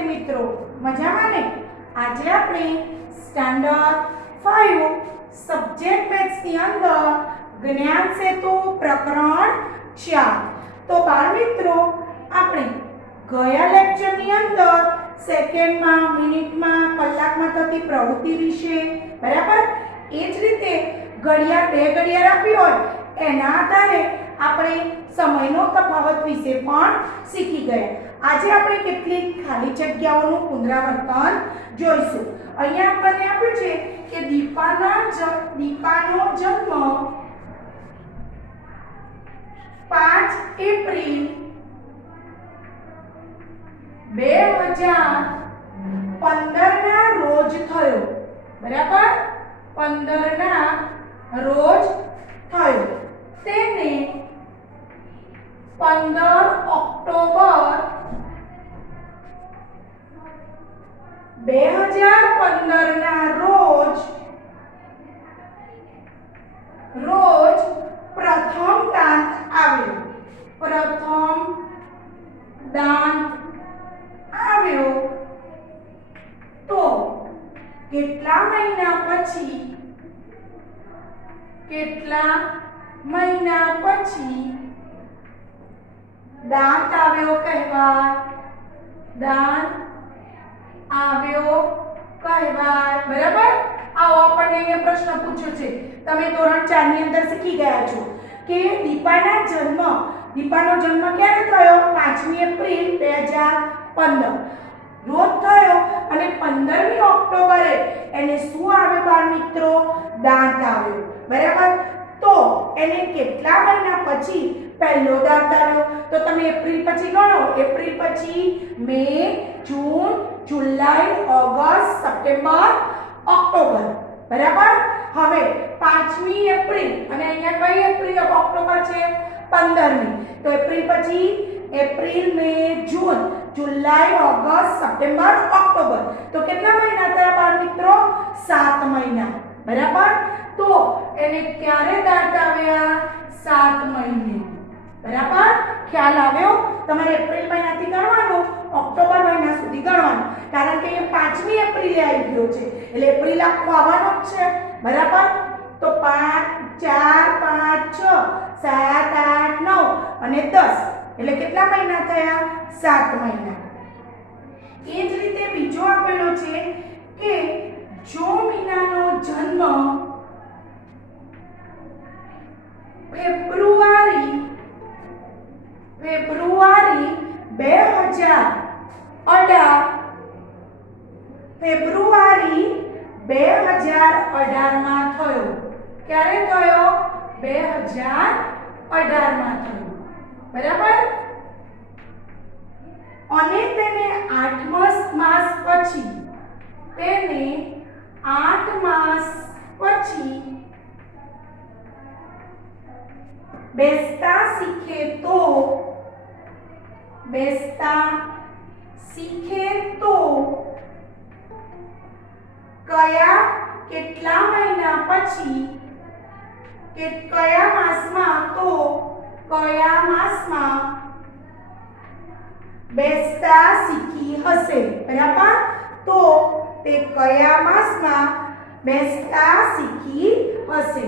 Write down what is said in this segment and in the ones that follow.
વિદ્યાર્થી મિત્રો મજામાં ને? આજે આપણે સ્ટાન્ડર્ડ 5 સબ્જેક્ટ મેથ્સ ની અંદર જ્ઞાન સેતુ પ્રકરણ 4 તો બાળ મિત્રો આપણે ગયા લેક્ચર ની અંદર સેકન્ડમાં મિનિટમાં કલાકમાં થતી પ્રવૃત્તિ વિશે બરાબર એ જ રીતે ઘડિયાળ બે ઘડિયાળ આપી હોય એના આધારે આપણે સમયનો તફાવત વિશે પણ શીખી ગયા. આજે આપણે કેટલીક ખાલી જગ્યાઓનું પુનરાવર્તન જોઈશું. અહીંયા આપણને આપ્યું છે કે દીપાનો જન્મ 5 એપ્રિલ 2015 ના રોજ થયો. બરાબર 15 ના રોજ થયો. તેને 15 ઓક્ટોબર 2015 ના રોજ પ્રથમ દાંત આવ્યો. પ્રથમ દાંત આવ્યો તો કેટલા મહિના પછી દાંત આવ્યો કહેવાય. દાંત આવ્યો કહેવાય. બરાબર. આવો આપણને અહીંયા પ્રશ્ન પૂછ્યો છે. તમે ધોરણ 4 ની અંદર શીખી ગયા છો કે દીપાનો જન્મ ક્યારે થયો? 5મી એપ્રિલ 2015 રોજ થયો અને 15મી ઓક્ટોબરે એને શું આવ્યો બાળ મિત્રો? દાંત આવ્યો. બરાબર. તો એને કેટલા મહિના પછી પહેલો દાંત આવ્યો? તો તમે એપ્રિલ પછી ગણો. એપ્રિલ પછી મે, જૂન, જુલાઈ, ઓગસ્ટ, સપ્ટેમ્બર, ઓક્ટોબર. બરાબર. હવે 5મી એપ્રિલ અને અહીંયા કઈ એપ્રિલ ઓક્ટોબર છે? 15મી. તો એપ્રિલ પછી એપ્રિલ, મે, જૂન, જુલાઈ, ઓગસ્ટ, સપ્ટેમ્બર, ઓક્ટોબર. તો કેટલા મહિના થયા બાળ મિત્રો? 7 મહિના. બરાબર. તો એને ક્યારે દાંત આવ્યા? 7 મહિને. બરાબર. ખ્યાલ આવ્યો? તમારે એપ્રિલ મહિનાથી ગણવાનું, ઓક્ટોબર મહિના સુધી ગણવાનું, કારણ કે એ 5મી એપ્રિલે આવી ગયો છે એટલે એપ્રિલ આખો આવવાનો જ છે. બરાબર. તો 5 4 5 6 7 8 9 અને 10 એટલે કેટલા મહિના થયા? 7 મહિના. એ જ રીતે બીજો આપેલો છે કે જો મીનાનો જન્મ ફેબ્રુઆરી 2018 માં થયો. ક્યારે થયો? 2018 માં થયો. બરાબર. અને તેને 8 માસ પછી બેસતા શીખે તો કેટલા મહિના પછી કયા માસમાં બેસતા શીખી હશે? બરાબર. તો તે કયા માસમાં બેસતા શીખી હશે?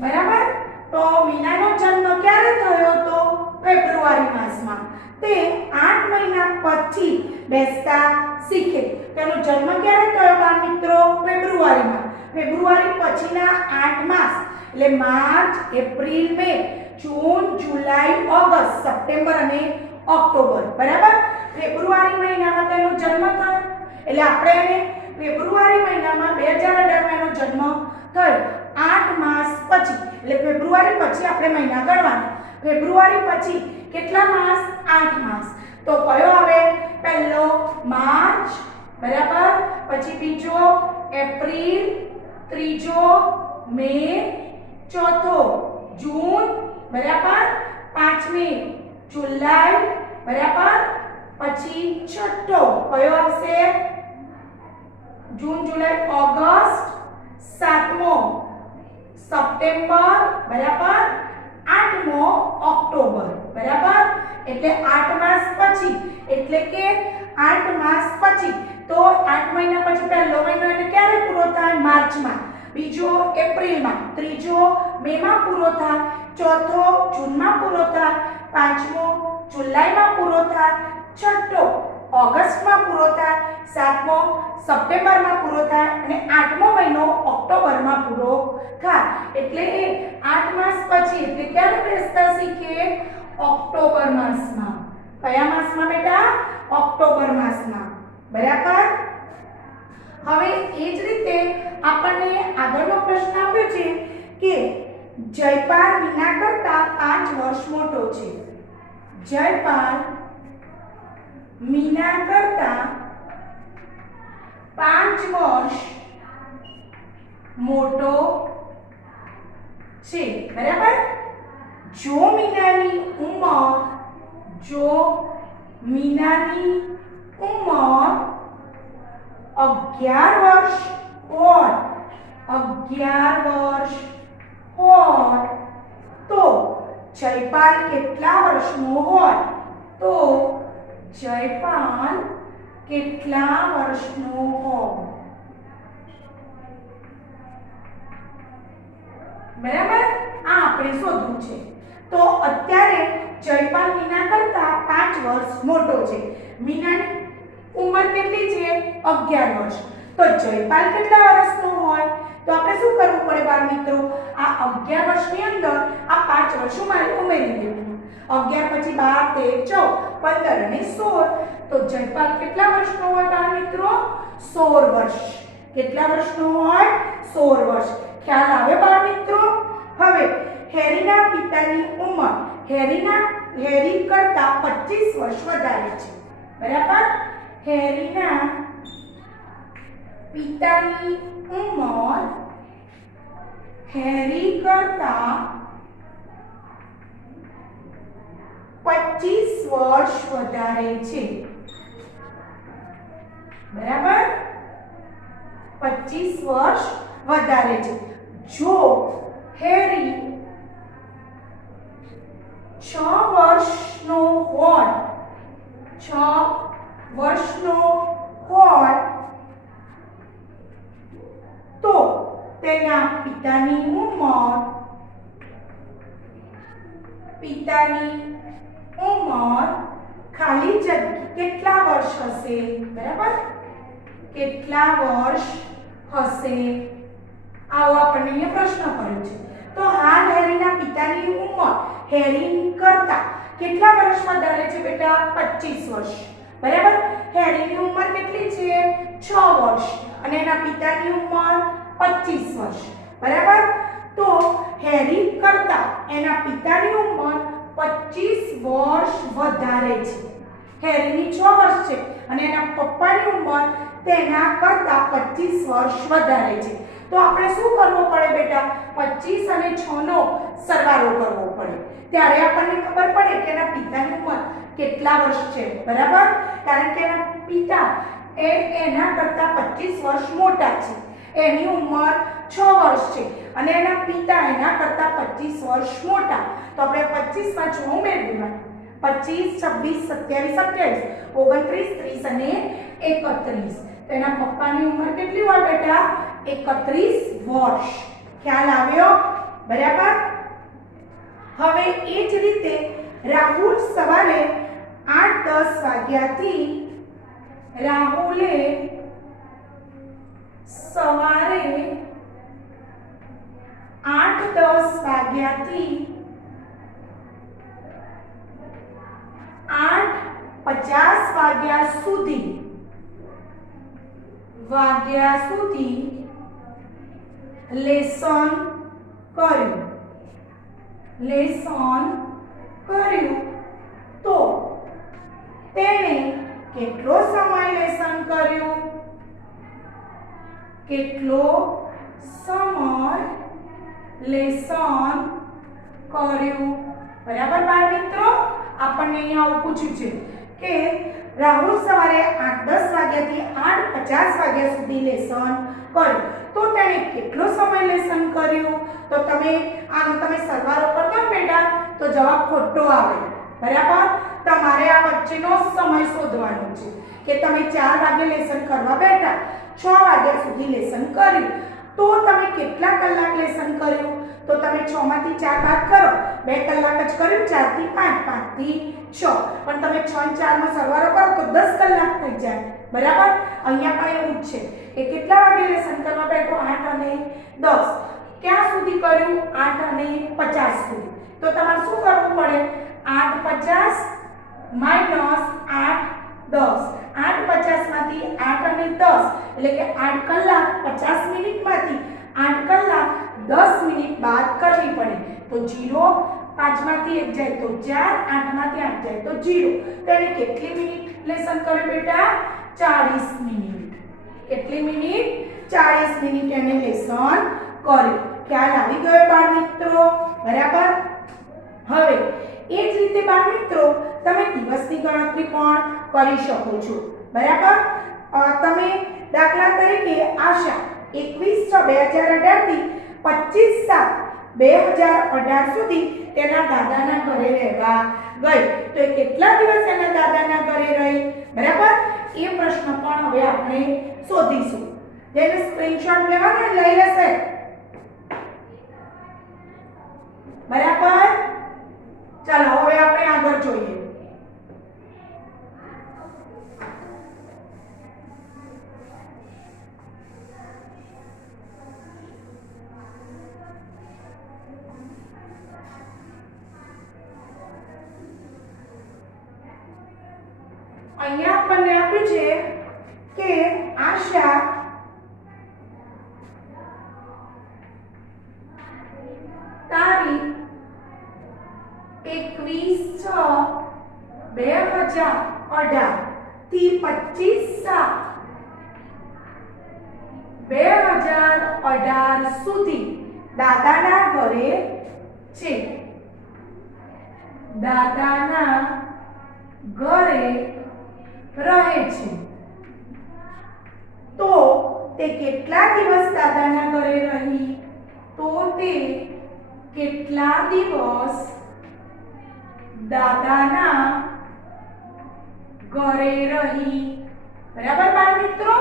બરાબર. તો મીનાનો જન્મ ક્યારે થયો? તો ફેબ્રુઆરી માસમાં. તે 8 મહિના પછી બેસતા શીખે. તેનો જન્મ ક્યારે થયો બાળ મિત્રો? ફેબ્રુઆરીમાં. ફેબ્રુઆરી પછીના 8 માસ એટલે માર્ચ, એપ્રિલ, મે, જૂન, જુલાઈ, ઓગસ્ટ, સપ્ટેમ્બર અને ઓક્ટોબર. બરાબર. ફેબ્રુઆરી મહિનામાં તેનો જન્મ થયો એટલે આપણે એને ફેબ્રુઆરી મહિનામાં 2018 માં એનો જન્મ થયો. 8 માસ પછી એટલે ફેબ્રુઆરી પછી આપણે મહિના ગણવાના. ફેબ્રુઆરી પછી કેટલા માસ? 8 માસ. તો કયો આવે? પહેલો માર્ચ. બરાબર. પછી બીજો એપ્રિલ, ત્રીજો મે, ચોથો જૂન. બરાબર. 5મી જુલાઈ. બરાબર. પછી છઠ્ઠો કયો આવશે? जून जुलाई ऑगस्ट 7मो सप्टेम्बर बराबर એટલે 8 માસ પછી, એટલે કે 8 માસ પછી. તો 8 મહિના પછી પહેલો મહિનો એને ક્યારે પૂરો થાય? માર્ચમાં, બીજો એપ્રિલમાં, ત્રીજો મેમાં પૂરો થાય, ચોથો જૂનમાં પૂરો થાય, પાંચમો જુલાઈમાં પૂરો થાય, છઠ્ઠો ઓગસ્ટમાં પૂરો થાય, સાતમો સપ્ટેમ્બરમાં પૂરો થાય અને આઠમો મહિનો ઓક્ટોબરમાં પૂરો થાય. એટલે એ 8 માસ પછી એટલે ક્યારે બેસતા શીખે? ઓક્ટોબર માસમાં. કયા માસમાં બેટા? ઓક્ટોબર માસમાં. બરાબર. હવે એ જ રીતે આપણને આગળનો પ્રશ્ન આપ્યો છે કે જયપાલ મીના કરતા 5 વર્ષ મોટો છે. જયપાલ મીના કરતા 5 વર્ષ મોટો છે. બરાબર. જો મીનાની ઉંમર 11 વર્ષ હોય, 11 વર્ષ હોય તો જયપાલ કેટલા વર્ષનો હોય? તો જયપાલ કેટલા વર્ષનો હોય? બરાબર. આ આપણે શોધવું છે. તો અત્યારે જયપાલ મીના કરતા 5 વર્ષ મોટો છે. મીનાની ઉંમર કેટલી છે? 11 વર્ષ. તો જયપાલ કેટલા વર્ષનો હોય? તો આપણે શું કરવું પડે બાળ મિત્રો? આ 11 વર્ષની અંદર આ 5 વર્ષ ઉમેરી દેવું. 11 પછી 12, 13, 14, 15 અને 16. તો જયપાલ કેટલા વર્ષનો હોય બાળ મિત્રો? 16 વર્ષ. કેટલા વર્ષનો હોય? 16 વર્ષ. ખ્યાલ આવે બાળ મિત્રો? હવે હેરીના પિતાની ઉંમર હેરી કરતા 25 વર્ષ વધારે છે. બરાબર. હેરીના પિતાની ઉંમર હેરી કરતા 25 વર્ષ વધારે છે. બરાબર. 25 વર્ષ વધારે છે. જો હેરી 6 વર્ષનો હોય, 6 વર્ષનો હોય તો તેના પિતાની ઉંમર ખાલી જગ્યા કેટલા વર્ષ હશે? બરાબર. કેટલા વર્ષ હશે? આવો આપણને અહીંયા પ્રશ્ન કર્યો છે. તો હાલ હેરીના પિતાની ઉંમર હેરી કરતા કેટલા વર્ષ વધારે છે બેટા? 25 વર્ષ. બરાબર. હેરીની ઉંમર કેટલી છે? 6 વર્ષ અને એના પિતાની ઉંમર 25 વર્ષ. બરાબર. તો હેરી કરતા એના પિતાની ઉંમર 25 વર્ષ વધારે છે. હેરીની 6 વર્ષ છે અને એના પપ્પાની ઉંમર તેના કરતા 25 વર્ષ વધારે છે. તો આપણે શું કરવું પડે બેટા? 25 અને 6 નો સરવાળો કરવો પડે. ત્યારે આપણને ખબર પડે કે એના પિતાની ઉંમર કેટલા વર્ષ છે. બરાબર. કારણ કે એના પિતા એના કરતા 25 વર્ષ મોટા છે. એની ઉંમર 6 વર્ષ છે અને એના પિતા એના કરતા 25 વર્ષ મોટા. તો આપણે 25 માં 6 ઉમેરી દેવાના. 25, 26, 27, 28, 29, 30 અને 31. તો એના પપ્પાની ઉંમર કેટલી હોય બેટા? 31 વર્ષ. ખ્યાલ આવ્યો? બરાબર. હવે એ જ રીતે રાહુલ સવારે 8-10 વાગ્યાથી રાહુલે સવારે 8-10 વાગ્યાથી 8:50 વાગ્યા સુધી લેસન કર્યું તો તેને કેટલો સમય લેસન કર્યું? કેટલો સમય લેસન કર્યું? બરાબર બાળ મિત્રો. આપણને અહીંયા આવું પૂછ્યું છે કે રાહુલ સવારે 8-10 વાગ્યાથી 8:50 વાગ્યા સુધી લેસન કર્યું તો તેણે કેટલો સમય લેસન કર્યું? તો તમે આનો સરવાળો કરજો ને બેટા તો જવાબ ખોટો આવે. બરાબર તમારે આ વચ્ચેનો સમય શોધવાનો છે કે તમે 4 વાગે લેસન કરવા બેઠા 6 વાગ્યા સુધી લેસન કર્યું તો તમે કેટલા કલાક લેસન કર્યું તો તમે 6 માંથી 4 બાદ કરો 2 કલાક જ કર્યું 4 થી 5 5 થી 6 પણ તમે 6 અને 4 નો સરવાળો કરો તો 10 કલાક થઈ જાય બરાબર અહીંયા પણ એવું જ છે કે કેટલા વાગે લેસન કરવા બેઠો 8 અને 10 ક્યાં સુધી કર્યું 8 અને 50 સુધી તો તમારે શું કરવું પડે 8:50 માઈનસ 8:10 8:50 માંથી 8 અને 10 એટલે કે 8 કલાક 50 મિનિટ માંથી 8 કલાક 10 મિનિટ બાદ કરવી પડે તો 0 5 માંથી 1 જાય તો 4 8 માંથી 8 જાય તો 0 તો એને કેટલી મિનિટ લેસન કરે બેટા 40 મિનિટ કેટલી મિનિટ 40 મિનિટ એને લેસન કર્યું ખ્યાલ આવી ગયો બાળ મિત્રો બરાબર હવે એ જ રીતે બાળ મિત્રો તમે દિવસની ગણતરી પણ કરી શકો છો બરાબર તમે દાખલા તરીકે આશા 21/6/2018 થી 25/7/2018 સુધી તેના દાદાના ઘરે રહેવા ગઈ તો એ કેટલા દિવસ એના દાદાના ઘરે રહી બરાબર એ પ્રશ્ન પણ હવે આપણે શોધીશું જેને સ્ક્રીનશોટ લેવાનો લઈ લેશે બરાબર ચાલો હવે આપણે આગળ જોઈએ અહીંયા આપણને આપ્યું છે કે આશા તારીખ 21/6/2018 થી 25/7/2018 સુધી દાદાના ઘરે છે દાદાના ઘરે રહે છે તો તે કેટલા દિવસ દાદાના ઘરે રહી તો તે કેટલા દિવસ દાદાના ઘરે રહી બરાબર બાળ મિત્રો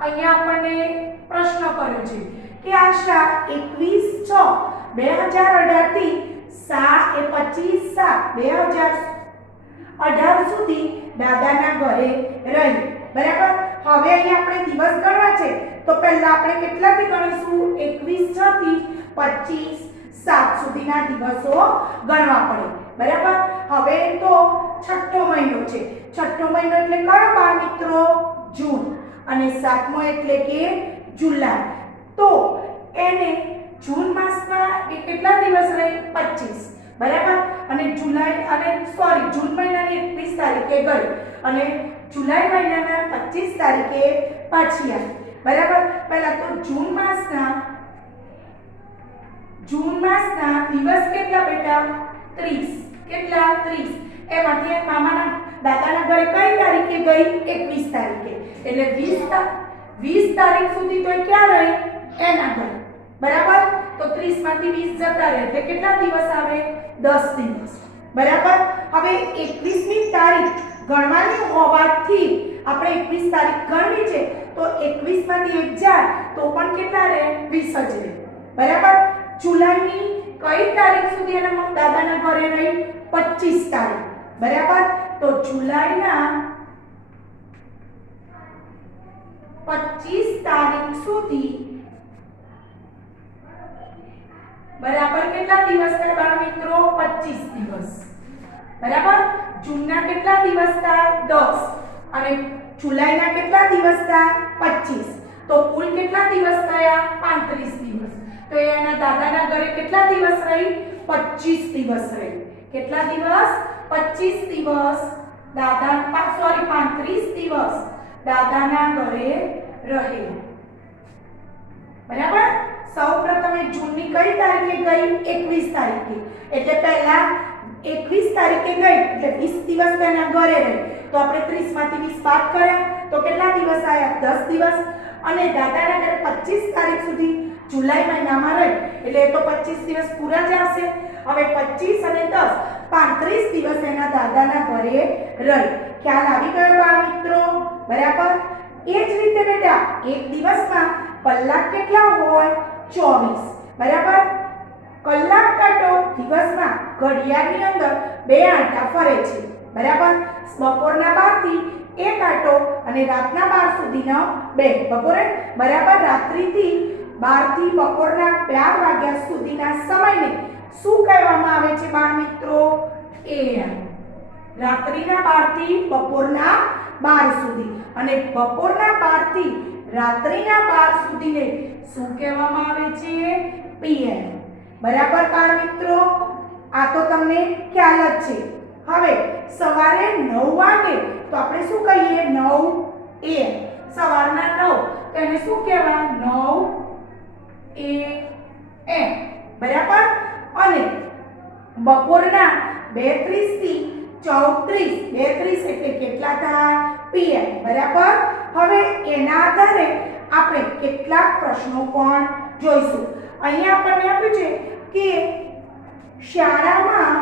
અહીંયા આપણને પ્રશ્ન કર્યો છે કે આશા 21/6/2018 થી 25/7/2018 સુધી દાદાના ઘરે રહી બરાબર હવે અહીં આપણે દિવસ ગણવા છે તો પહેલા આપણે કેટલાથી ગણીશું 21/6 થી 25/7 સુધીના દિવસો ગણવા પડે બરાબર હવે તો છઠ્ઠો મહિનો છે છઠ્ઠો મહિનો એટલે કયો બાળ મિત્રો જૂન અને સાતમો એટલે કે જુલાઈ તો એને જૂન માસના એ કેટલા દિવસ રહે 25 બરાબર અને જુલાઈ અને સોરી જૂન મહિનાની 21 તારીખે ગઈ અને જુલાઈ મહિનાના 25 તારીખે પાછી આવી બરાબર પહેલા તો જૂન માસના દિવસ કેટલા બેટા 30 કેટલા 30 એમાંથી મામાના દાદાના ઘરે કઈ તારીખે ગઈ 21 તારીખે એટલે 20 તારીખ સુધી તો ક્યાં રહી એના ઘરે બરાબર તો 30 માંથી 20 જતા રહે એટલે કેટલા દિવસ આવે 10 દિવસ બરાબર હવે 21મી તારીખ ગણવાની હોવાથી આપણે 21 તારીખ ગણવી છે તો 21 માંથી 1 જાય તો પણ કેટલા રહે 20 જ રહે બરાબર જુલાઈની કઈ તારીખ સુધી એના દાદાના ઘરે રહી 25 તારીખ બરાબર તો જુલાઈના 25 તારીખ સુધી બરાબર કેટલા દિવસ થાય બાળ મિત્રો 25 દિવસ બરાબર જૂનના કેટલા દિવસ થાય 10 અને જુલાઈના કેટલા દિવસ થાય 25 તો કુલ કેટલા દિવસ થયા 35 દિવસ તો એના દાદાના ઘરે કેટલા દિવસ રહી 25 દિવસ રહી કેટલા દિવસ 25 દિવસ દાદા સોરી 35 દિવસ દાદાના ઘરે રહે બરાબર સૌપ્રથમ જૂનની કઈ તારીખે ગઈ 21 તારીખે એટલે પહેલા 21 તારીખે ગઈ એટલે 20 દિવસ તેના ઘરે રહી તો આપણે 30 માંથી 20 બાદ કર્યા તો કેટલા દિવસ આયા 10 દિવસ અને દાદાના ઘરે 25 તારીખ સુધી જુલાઈ મહિનામાં રહી એટલે એ તો 25 દિવસ પૂરા જ આવશે. હવે 25 અને 10 35 દિવસ એના દાદાના ઘરે રહી. ખ્યાલ આવી ગયો બાળ મિત્રો? બરાબર. એ જ રીતે બેટા એક દિવસમાં કલાક કેટલા હોય? 24. બરાબર. કલાક કાંટો દિવસમાં ઘડિયાળની અંદર 2 આંટા ફરે છે. બરાબર. બપોરના 12 થી 1 આંટો અને રાતના 12 સુધીનો 2. બપોરે બરાબર રાત્રિથી 12 થી બપોરના 12 વાગ્યા સુધીના સમયને શું કહેવામાં આવે છે બાળ મિત્રો? AM. રાત્રિના 12 થી બપોરના 12 સુધી અને બપોરના 12 થી રાત્રિના 12 સુધીને શું કહેવામાં આવે છે? PM. બરાબર બાળ મિત્રો? આ તો તમને ખ્યાલ જ છે. હવે સવારે 9 વાગે તો આપણે શું કહીએ? 9 AM. સવારના 9 તો એને શું કહેવાય? 9 AM. બરાબર. અને બપોરના 2:30 થી 4:30 2:30 એટલે કેટલા થાય? PM. બરાબર. હવે એના આધારે આપણે કેટલાક પ્રશ્નો પણ જોઈશું. અહીંયા આપણને આપ્યું છે કે શાળામાં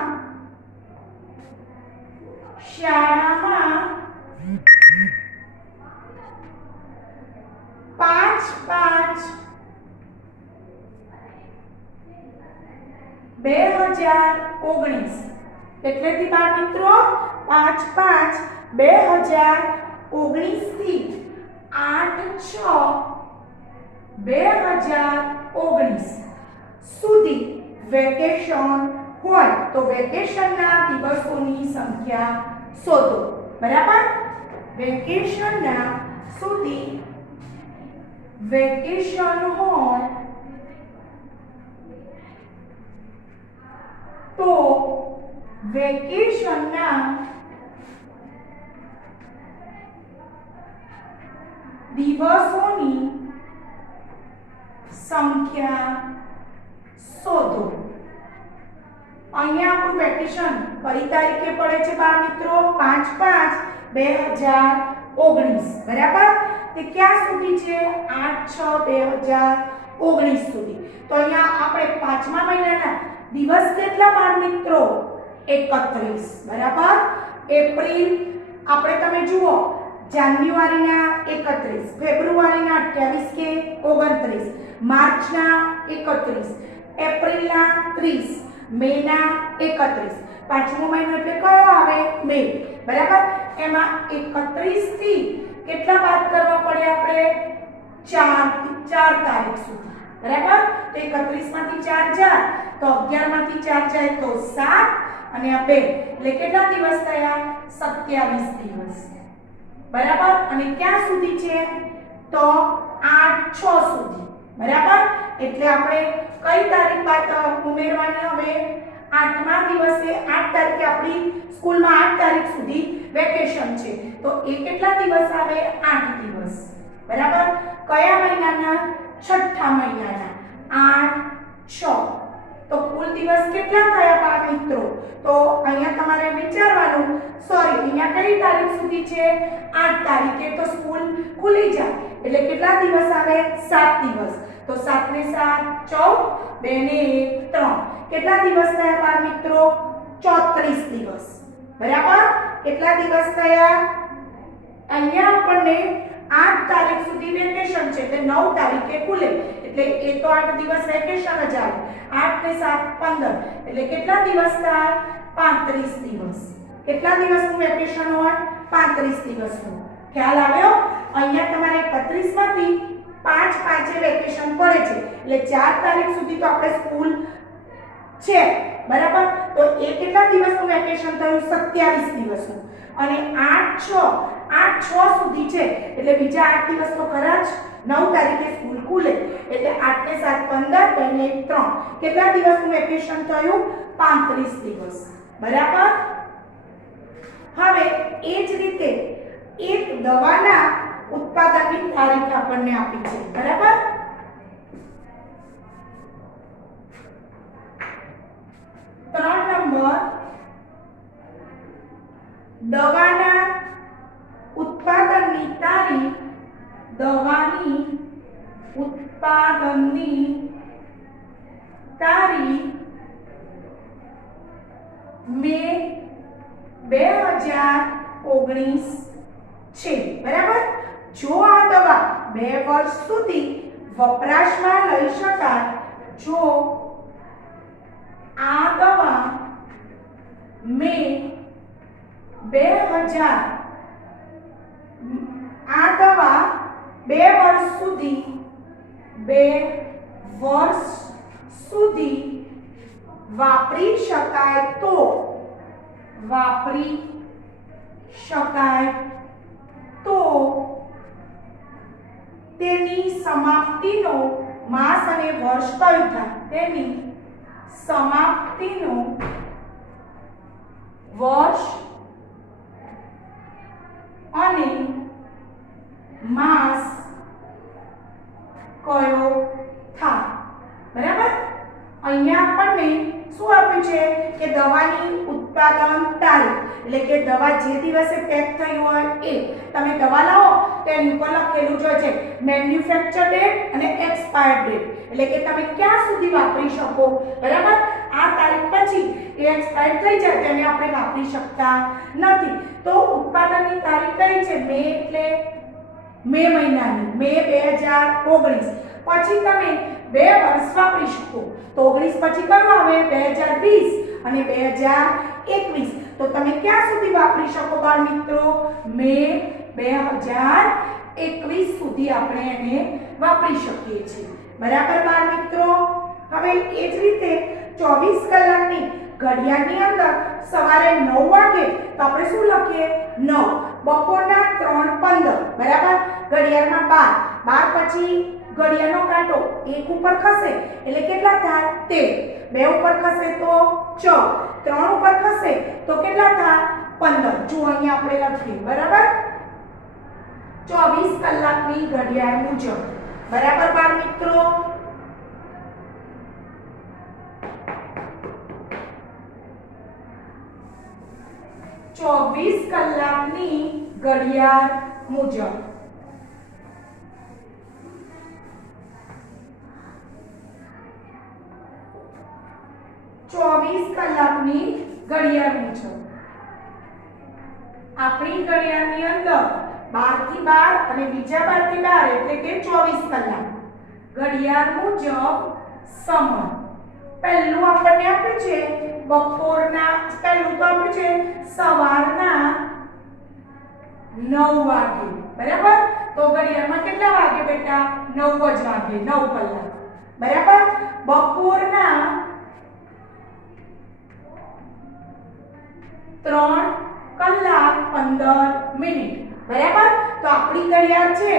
5/5/2019 એટલેથી બાળ મિત્રો 5/5/2019 થી 8/6/2019 સુધી વેકેશન હોય તો વેકેશનના દિવસોની સંખ્યા શોધો. બરાબર. વેકેશનના સુધી વેકેશન હોય તો વેકેશનના દિવસોની સંખ્યા શોધો. અહીંયા આપણું વેકેશન કઈ તારીખે પડે છે બાળ મિત્રો? 5/5/2019. બરાબર. તે ક્યાં સુધી છે? 8/6/2019 સુધી. તો અહીંયા આપણે 5મા મહિનાના દિવસ કેટલા બાળ મિત્રો? 31. બરાબર. એપ્રિલ આપણે તમે જુઓ જાન્યુઆરીના 31, ફેબ્રુઆરીના 28 કે 29, માર્ચના 31, એપ્રિલના 30, મેના 31. પાંચમો મહિનો એટલે કયો આવે? મે. બરાબર. એમાં 31 થી કેટલા બાદ કરવા પડે આપણે? 4 તારીખ સુધી. બરાબર. તો 31 માંથી 4 જાય તો 11 માંથી 4 જાય તો 7 અને આ 2 એટલે કેટલા દિવસ થયા? 27 દિવસ. બરાબર. અને ક્યાં સુધી છે? તો 8/6 સુધી. બરાબર. એટલે આપણે કઈ તારીખ બાદ ઉમેરવાની? હવે 8મા દિવસે 8 તારીખે આપણી સ્કૂલમાં 8 તારીખ સુધી વેકેશન છે તો એ કેટલા દિવસ આવે? 8 દિવસ. બરાબર. કયા મહિનાના? છઠ્ઠા મહિનાના 8/6. તો કુલ દિવસ કેટલા થયા બાળ મિત્રો? તો અહીંયા તમારે વિચારવાનું. સોરી, અહીંયા કઈ તારીખ સુધી છે? 8 તારીખે તો સ્કૂલ ખુલી જાય એટલે કેટલા દિવસ આવે? 7 દિવસ. તો 7 ને 7 14, 2 ને 1 3. કેટલા દિવસ થયા બાળ મિત્રો? 34 દિવસ. બરાબર. કેટલા દિવસ થયા? અહીંયા આપણને 8 તારીખ સુધી વેકેશન છે એટલે 9 તારીખે ખુલે એટલે એ તો 8 દિવસ વેકેશન જ આવે. 8 ને 7 15 એટલે કેટલા દિવસ થાય? 35 દિવસ. કેટલા દિવસનું વેકેશન હોય? 35 દિવસનું. ખ્યાલ આવ્યો? અહીંયા તમારે 31 માંથી 5/5 વેકેશન પડે છે એટલે 4 તારીખ સુધી તો આપણે સ્કૂલ છે. બરાબર. તો એ કેટલા દિવસનું વેકેશન થયું? 27 દિવસનું. અને 8/6 સુધી છે એટલે બીજા 8 દિવસ તો ખરા જ. 9 તારીખે સ્કૂલ ખુલે એટલે 8 ને 7 15, 2 ને 1 3. કેટલા દિવસનું વેકેશન થયું? 35 દિવસ. બરાબર. હવે એ જ રીતે એક દવાના ઉત્પાદનની તારીખ આપણને આપી છે. બરાબર. નંબર દવાના ઉત્પાદનની તારીખ. દવાની ઉત્પાદનની તારીખ મે 2019 છે બરાબર। જો આ દવા 2 વર્ષ સુધી વપરાશમાં લઈ શકાય, જો આ દવા મે 2 વર્ષ સુધી વાપરી શકાય તો તેની સમાપ્તિનો માસ અને વર્ષ કયું થાય? તેની સમાપ્તિનો વર્ષ અને માસ કયો થાય બરાબર। અહીંયા આપણને શું આપ્યું છે કે દવાની ઉત્પાદન તારીખ, એટલે કે દવા જે દિવસે પેક થઈ હોય એ તમે દવા લાવો તેની ઉપર લખેલું જ હોય છે મેન્યુફેક્ચર ડેટ અને એક્સપાયર ડેટ, એટલે કે તમે ક્યાં સુધી વાપરી શકો બરાબર। આ તારીખ પછી એ એક્સપાયર થઈ જાય તેને આપણે વાપરી શકતા નથી। તો ઉત્પાદનની તારીખ કઈ છે? મે એટલે મે મહિનાની, મે 2019 પછી તમે 2 વર્ષ વાપરી શકો। તો 19 પછી કયું આવે? 2020 અને 2021। તો તમે ક્યાં સુધી વાપરી શકો બાળ મિત્રો? મે 2021 સુધી આપણે એને વાપરી શકીએ છીએ બરાબર બાળ મિત્રો। હવે એ જ રીતે 24 કલાકની ઘડિયાળની અંદર સવારે 9 વાગે તો આપણે શું લખીએ? 9, બપોરના 3:15 બરાબર। ઘડિયાળમાં 12 પછી ઘડિયાળનો કાંટો 1 ઉપર ખસે એટલે કેટલા થાય? 13, 2 ઉપર ખસે તો 14, 3 ઉપર ખસે તો કેટલા થાય? 15। જો અહીંયા આપણે લખીએ બરાબર 24 કલાકની ઘડિયાળ મુજબ બરાબર બાળ મિત્રો। ચોવીસ કલાકની ઘડિયાળ મુજબ આપણી ઘડિયાળની અંદર 12 થી 12 અને બીજા 12 થી 12 એટલે કે 24 કલાક ઘડિયાળ મુજબ સમય પહેલું આપણને આપ્યું છે બપોરના, પહેલું તો આપ્યું છે સવારના 9 વાગે બરાબર। તો ઘડિયાળમાં કેટલા વાગે બેટા? 9 જ વાગે, 9 કલાક બરાબર। બપોરના 3 કલાક 15 મિનિટ બરાબર। તો આપણી ઘડિયાળ છે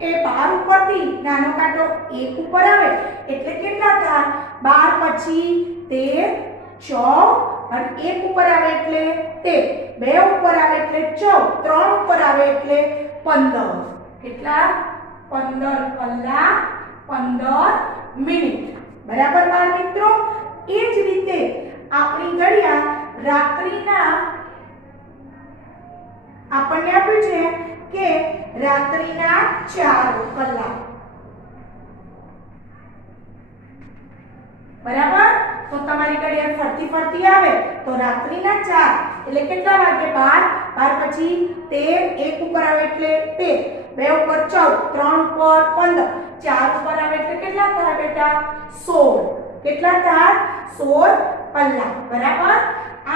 એ 12 ઉપરથી નાનો કાંટો 1 ઉપર આવે એટલે કેટલા થાય? 12 પછી 13, 14 અને 1 ઉપર આવે એટલે 13, 2 ઉપર આવે એટલે 14, 3 ઉપર આવે એટલે 15। કેટલા? 15 કલાક 15 મિનિટ બરાબર બાળ મિત્રો। એ જ રીતે આપણી ઘડિયાળ રાત્રિના આપણને આપ્યું છે કે રાત્રિના 4 કલાક બરાબર। તો તમારી ઘડિયાળ ફરતી આવે તો રાત્રિના 4 એટલે કેટલા વાગે? 12, 12 પછી 13, 1 ઉપર આવે એટલે 13, 2 ઉપર 14, 3 ઉપર 15, 4 ઉપર આવે એટલે કેટલા થાય બેટા? 16। કેટલા થાય? 16 કલાક બરાબર।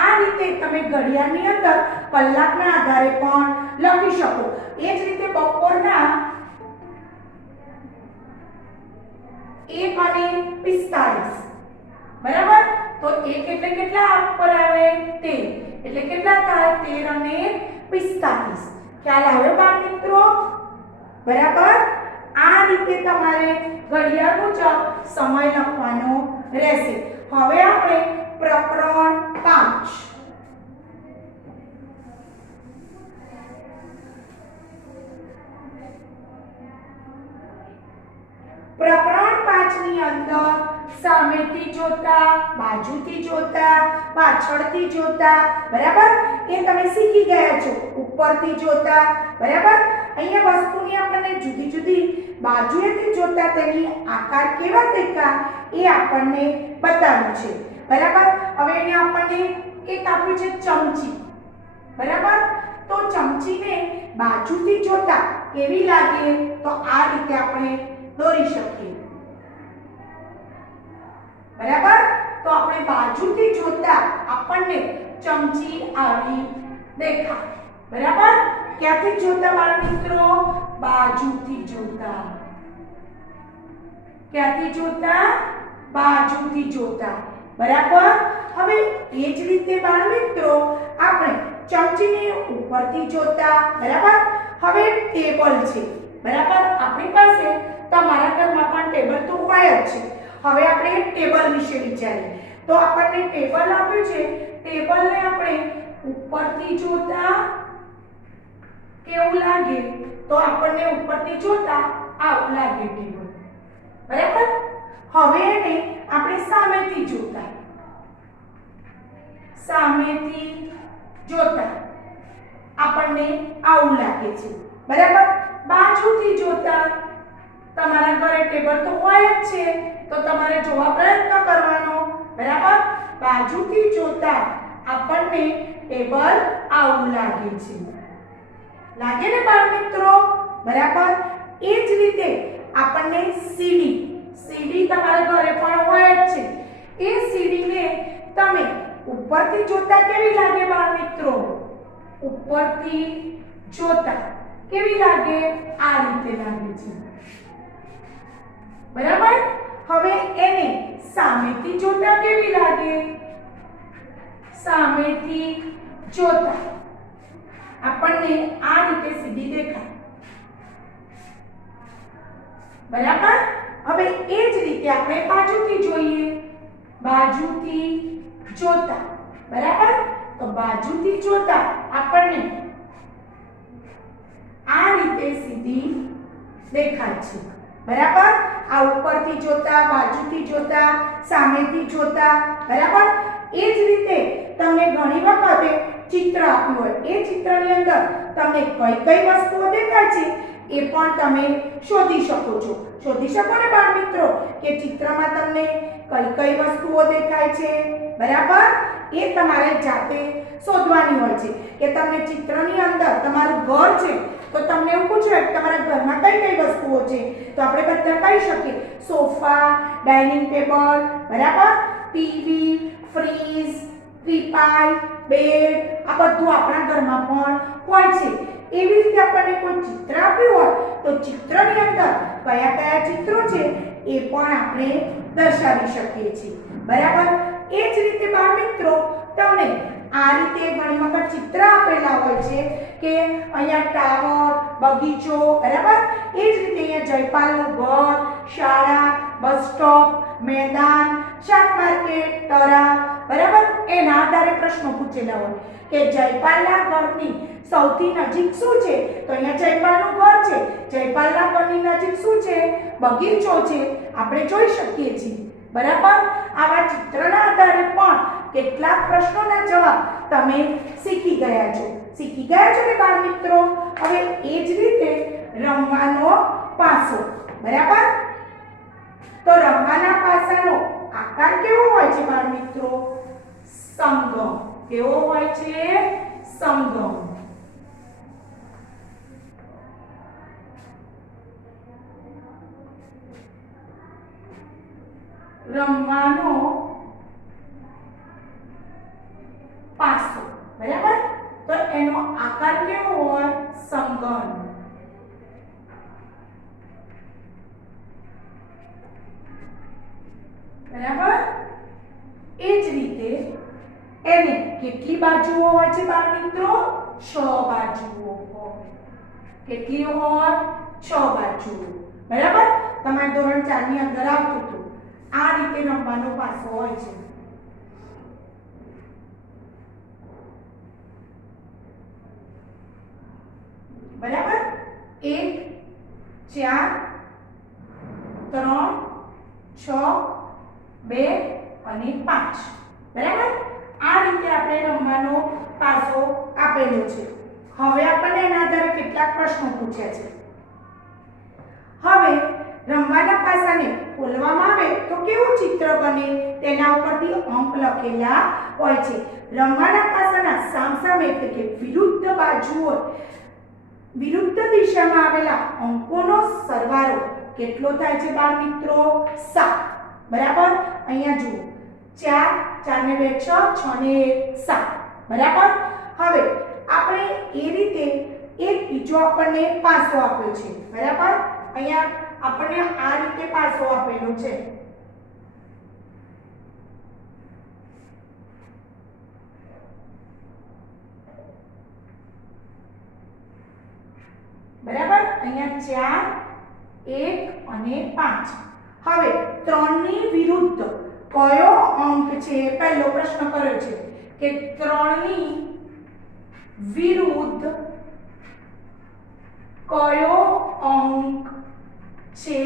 આ રીતે તમે ઘડિયાળની અંદર કલાકના આધારે પણ લખી શકો। એ જ રીતે બપોરના 1 અને 45 બરાબર। તો 1 એટલે કેટલા ઉપર આવે? 13 એટલે કેટલા થાય? 13 અને 45। ખ્યાલ આવ્યો બાળ મિત્રો બરાબર। આ રીતે તમારે ઘડિયાળ મુજબ સમય લખવાનો રહેશે। હવે આપણે પ્રકરણ 5 પ્રકરણ 5 ની અંદર સામેથી જોતા, બાજુથી જોતા, પાછળથી જોતા બરાબર। એ તમે શીખી ગયા છો। ઉપરથી જોતા બરાબર। અહીંયા વસ્તુની આપણને જુદી જુદી બાજુએથી જોતા તેની આકાર કેવા દેખાય એ આપણને બતાવ્યું છે બરાબર। હવે અહીંયા આપણને એક આપ્યું છે ચમચી બરાબર। તો ચમચીને બાજુથી જોતા કેવી લાગે તો આ રીતે આપણે દોરી શકીએ બરાબર। તો આપણે બાજુથી જોતા આપણને ચમચી આવી દેખાય બરાબર। ક્યાંથી જોતા બાળ મિત્રો બાજુથી જોતા ક્યાંથી જોતા બાજુથી જોતા બરાબર। હવે એ જ રીતે બાળ મિત્રો આપણે ચમચીને ઉપરથી જોતા બરાબર। હવે ટેબલ છે બરાબર। આપણી પાસે તમારા ઘરમાં પણ ટેબલ તો હોય જ છે। હવે આપણે ટેબલ વિશે વિચારીએ તો આપણને ટેબલ આપ્યું છે ટેબલને આપણે ઉપરથી જોતા કેવું લાગે તો આપણને ઉપરથી જોતા આવું લાગે ટેબલ બરાબર। હવે એને આપણે સામેથી જોતા આપણને આવું લાગે છે બરાબર। બાજુથી જોતા તમારા ઘરે ટેબલ તો હોય જ છે તો તમારે જોવા પ્રયત્ન કરવાનો બરાબર। બાજુથી જોતા આપણને ટેબલ આવું લાગે છે લાગે ને બાળ મિત્રો બરાબર। એ જ રીતે આપણને સીડી તમારા ઘરે પણ હોય જ છે એ સીડીને તમે ઉપરથી જોતા કેવી લાગે બાળ મિત્રો ઉપરથી જોતા કેવી લાગે આ રીતે લાગે છે બરાબર। હવે એને સામેથી જોતા કેવી લાગે સામેથી જોતા આપણને આ રીતે સીધી દેખાય બરાબર। હવે એ જ રીતે આપણે બાજુથી જોઈએ બાજુથી જોતા બરાબર। તો બાજુથી જોતા આપણને આ રીતે સીધી દેખાય છે બરાબર। આ ઉપરથી જોતા બાજુથી જોતા સામેથી જોતા બરાબર। એ જ રીતે તમને ઘણી વખતે ચિત્ર આપ્યું હોય એ ચિત્રની અંદર તમને કઈ કઈ વસ્તુઓ દેખાય છે એ પણ તમે શોધી શકો છો ને બાળ મિત્રો કે ચિત્રમાં તમને કઈ કઈ વસ્તુઓ દેખાય છે બરાબર। એ તમારે જાતે શોધવાની હોય છે કે તમને ચિત્રની અંદર તમારું ઘર છે તો તમને એવું પૂછાય કે તમારા ઘરમાં કઈ કઈ વસ્તુઓ છે તો આપણે બધા કહી શકીએ સોફા ડાઇનિંગ ટેબલ બરાબર ટીવી ફ્રીજ ટીપાઈ બેડ આ બધું આપણા ઘરમાં પણ હોય છે। એવી રીતે આપણને કોઈ ચિત્ર આપ્યું હોય તો ચિત્રની અંદર કયા કયા ચિત્રો છે એ પણ આપણે દર્શાવી શકીએ છીએ બરાબર। એ જ રીતે બાળ મિત્રો તમને આ રીતે ઘણી વખત ચિત્ર આપેલા હોય છે કે અહીંયા ટાવર બગીચો બરાબર। એ જ રીતે અહીંયા જયપાલનું ઘર શાળા બસ સ્ટોપ મેદાન શાક માર્કેટ તળાવ બરાબર। એના આધારે પ્રશ્નો પૂછેલા હોય કે જયપાલના ઘરની સૌથી નજીક શું છે તો અહીંયા જયપાલનું ઘર છે જયપાલના ઘરની નજીક શું છે બગીચો છે આપણે જોઈ શકીએ છીએ બરાબર। આવા ચિત્રના આધારે પણ કેટલાક પ્રશ્નોના જવાબ તમે શીખી ગયા છો ને બાળ મિત્રો। હવે એ જ રીતે રમવાનો પાસો બરાબર। તો રમવાના પાસાનો આકાર કેવો હોય છે બાળ મિત્રો સમઘન કેવો હોય છે સમઘન રમવાનો પાસો બરાબર। તો એનો આકાર કેવો હોય સમઘન બરાબર। એ જ રીતે એને કેટલી બાજુઓ હોય છે બાળ મિત્રો 6 બાજુઓ હોય કેટલી હોય 6 બાજુઓ બરાબર। તમારે ધોરણ 4 ની અંદર આવતું હતું આ રીતે રમવાનો પાસો હોય છે બરાબર 1 4 3 6 2 અને 5 બરાબર। આ રીતે આપણે રમવાનો પાસો આપેલો છે। હવે આપણને એના આધારે કેટલાક પ્રશ્નો પૂછ્યા છે. હવે રમવાના પાસાને ખોલવામાં આવે તો કેવું ચિત્ર બને તેના ઉપરથી અંક લખેલા હોય છે. રમવાના પાસાના સામસામે એટલે કે વિરુદ્ધ બાજુઓ વિરુદ્ધ દિશામાં આવેલા અંકોનો સરવાળો કેટલો થાય છે બાળ મિત્રો? 7. બરાબર. અહીંયા જુઓ 4 4 ને 2 6 6 ને 1 7. બરાબર. હવે આપણે એ રીતે એક બીજો આપણને પાસો આપ્યો છે. બરાબર. અહીંયા આપણને આ રીતે પાસો આપેલો છે. બરાબર. અહીંયા 4 1 અને 5. હવે 3 ની વિરુદ્ધ કયો અંક છે? પહેલો પ્રશ્ન કર્યો છે કે 3 ની વિરુદ્ધ કયો અંક છે?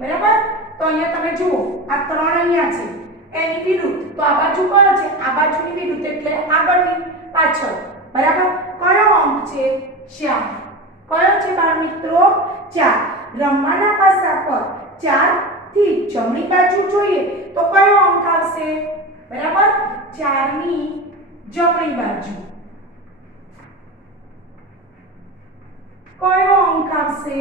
બરાબર. તો અહીંયા તમે જુઓ આ 3 અહીંયા છે એની વિરુદ્ધ, તો આ બાજુ કયો છે? આ બાજુની વિરુદ્ધ એટલે આગળની પાછળ. બરાબર. કયો અંક છે? 4. કયો છે બાળ મિત્રો? 4. રમવાના પાસા પર 4 થી જમણી બાજુ જોઈએ તો કયો અંક આવશે? બરાબર. 4 ની જમણી બાજુ કયો અંક આવશે?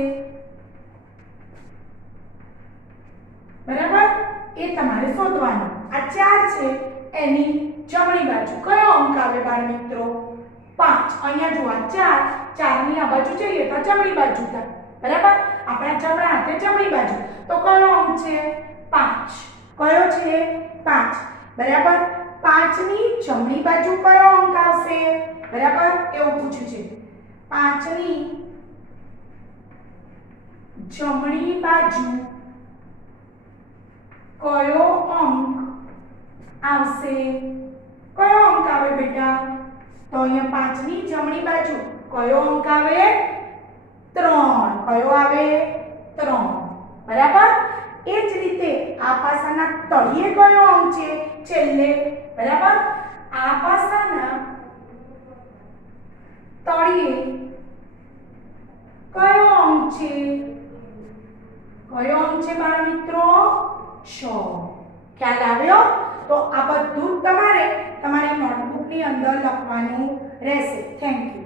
બરાબર. એ તમારે શોધવાનું. આ 4 છે એની જમણી બાજુ કયો અંક આવે બાળ મિત્રો? 5. અહીંયા જુઓ 4 4 ની આ બાજુ જઈએ તો જમણી બાજુ થાય. બરાબર. આપણા જમણા હાથે જમણી બાજુ તો કયો અંક છે? 5. કયો છે? 5. બરાબર. 5 ની જમણી બાજુ કયો અંક આવશે? બરાબર. એવું પૂછ્યું છે. 5 ની જમણી બાજુ કયો અંક આવશે? કયો અંક આવે બેટા? તો અહીંયા 5 ની જમણી બાજુ કયો અંક આવે? 3. કયો આવે? 3. બરાબર. એ જ રીતે આ પાસાના તળિયે કયો અંક છે? છેલ્લે. બરાબર. આ પાસાના તળિયે કયો અંક છે? કયો અંક છે બાળ મિત્રો? 6. ખ્યાલ આવ્યો? તો આ બધું તમારે તમારી નોટબુકની અંદર લખવાનું રહેશે. Thank you.